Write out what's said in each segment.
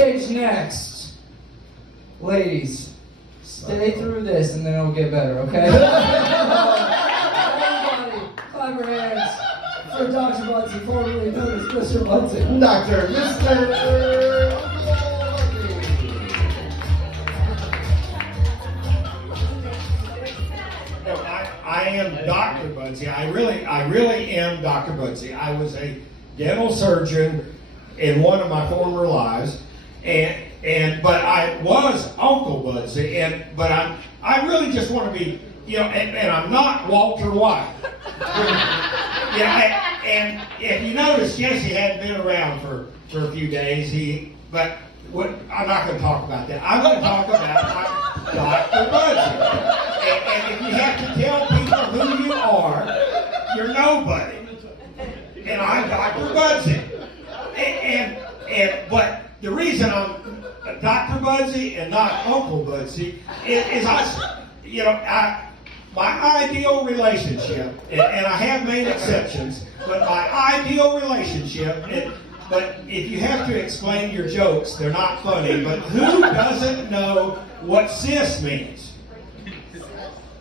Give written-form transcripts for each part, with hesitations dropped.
stage next. Ladies, stay through this and then it'll get better, okay? Everybody, clap your hands for Dr. Bunsey, formerly known as Mr. Bunsey. Mr. I am Dr. Bunsey. I really am Dr. Bunsey. I was a dental surgeon in one of my former lives, but I was Uncle Bunsey, but I really just want to be, and I'm not Walter White. And if you notice, Jesse hadn't been around for a few days. I'm not going to talk about that. I'm going to talk about Dr. Bunsey. And if you have to tell people who you are, you're nobody. And I'm Dr. Bunsey. But the reason I'm Dr. Bunsey and not Uncle Bunsey is my ideal relationship, and I have made exceptions, but my ideal relationship, but if you have to explain your jokes, they're not funny, but who doesn't know what cis means?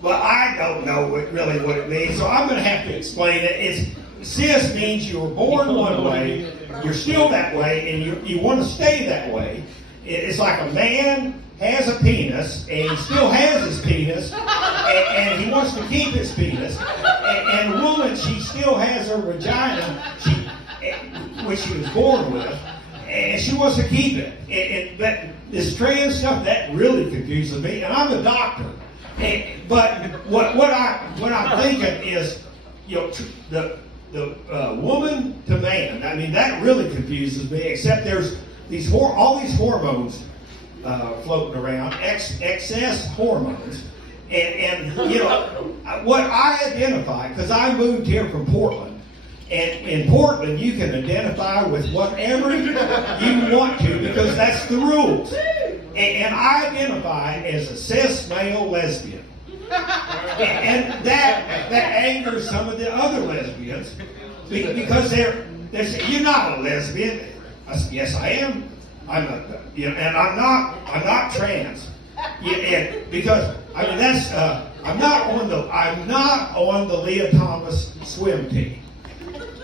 Well, I don't know really what it means, so I'm going to have to explain it. Cis means you were born one way, you're still that way, and you want to stay that way. It's like a man has a penis, and he still has his penis, and he wants to keep his penis. And a woman, she still has her vagina, which she was born with, and she wants to keep it. But this trans stuff, that really confuses me, and I'm a doctor. But what I'm thinking is, the woman to man. I mean, that really confuses me. Except there's all these hormones floating around, excess hormones, and what I identify, because I moved here from Portland, and in Portland you can identify with whatever you want to because that's the rules. And I identify as a cis male lesbian. And that angers some of the other lesbians because they're saying, "You're not a lesbian." I said, "Yes, I am. And I'm not trans." Because that's I'm not on the Leah Thomas swim team,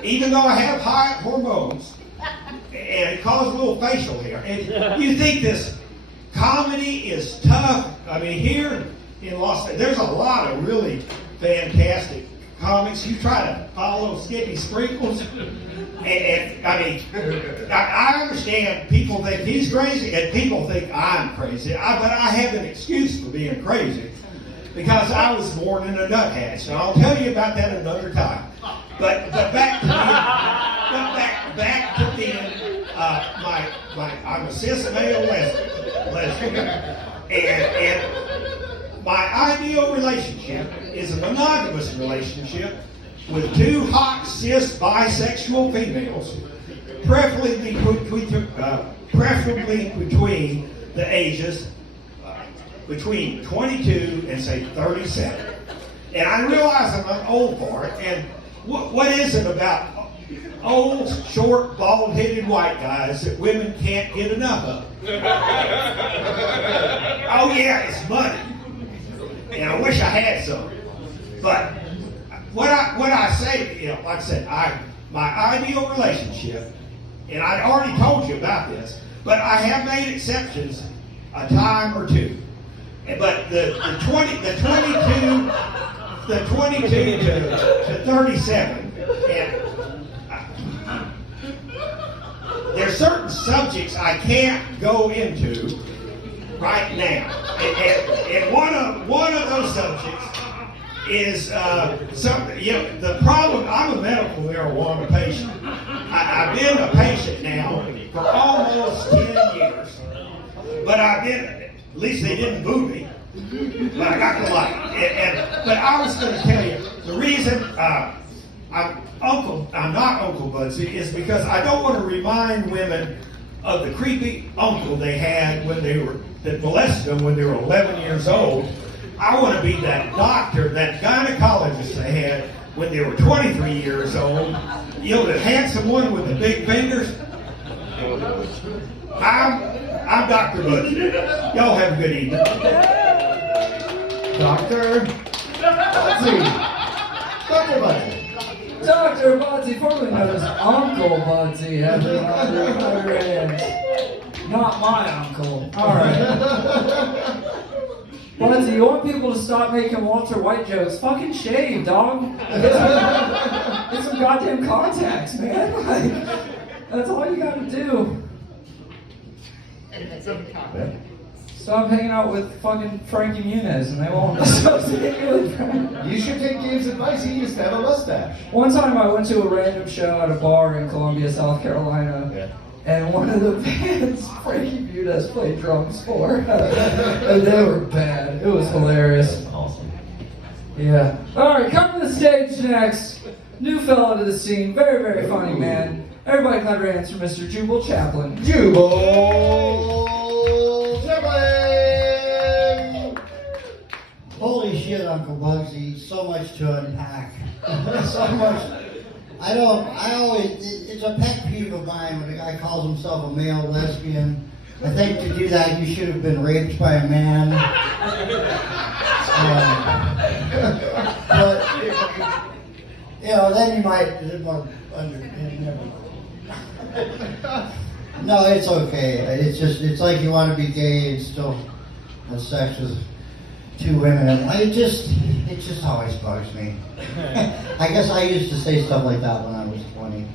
even though I have high hormones and it causes a little facial hair. And you think this comedy is tough? I mean, here in Los Angeles, there's a lot of really fantastic comics. You try to follow Skippy Sprinkles, and I understand people think he's crazy, and people think I'm crazy. But I have an excuse for being crazy because I was born in a nuthatch, and I'll tell you about that another time. But back to being I'm a cis male lesbian, and my ideal relationship is a monogamous relationship with two hot cis bisexual females, preferably between the ages between 22 and say 37. And I realize I'm not old for it. And what is it about old, short, bald-headed white guys that women can't get enough of? Oh yeah, it's money. And I wish I had some. But what I say, like I said, my ideal relationship, and I already told you about this, but I have made exceptions a time or two. But the 22 to 37, and there's certain subjects I can't go into right now, and one of those subjects is the problem. I'm a medical marijuana patient. I've been a patient now for almost 10 years, but at least they didn't boo me, but I got the light. But I was going to tell you the reason I'm not Uncle Bunsey is because I don't want to remind women of the creepy uncle they had that molested them when they were 11 years old. I want to be that doctor, that gynecologist they had when they were 23 years old. The handsome one with the big fingers. I'm I'm Dr. Budsy. Y'all have a good evening. Dr. Budsy. Dr. Budsy. Dr. Budsy, formerly known as Uncle Budsy, has been under your hands. Not my uncle. Alright. Budsy, you want people to stop making Walter White jokes? Fucking shave, dog. Get some goddamn contacts, man. Like, that's all you gotta do. Stop hanging out with fucking Frankie Muniz and they won't associate you with Frank. You should take Gabe's advice. He used to have a mustache. One time I went to a random show at a bar in Columbia, South Carolina. Yeah. And one of the bands Frankie Muniz played drums for. And they were bad. It was hilarious. Awesome. Yeah. Alright, come to the stage next. New fella to the scene. Very, very funny man. Everybody clap your hands for Mr. Jubal Chaplin. Jubal Chaplin. Holy shit, Uncle Bugsy, so much to unpack. So much. It's a pet peeve of mine when a guy calls himself a male lesbian. I think to do that, you should have been raped by a man. But, you know, then you might, no, it's okay. It's like you want to be gay and still have sex with two women. It just always bugs me. I guess I used to say stuff like that when I was 20.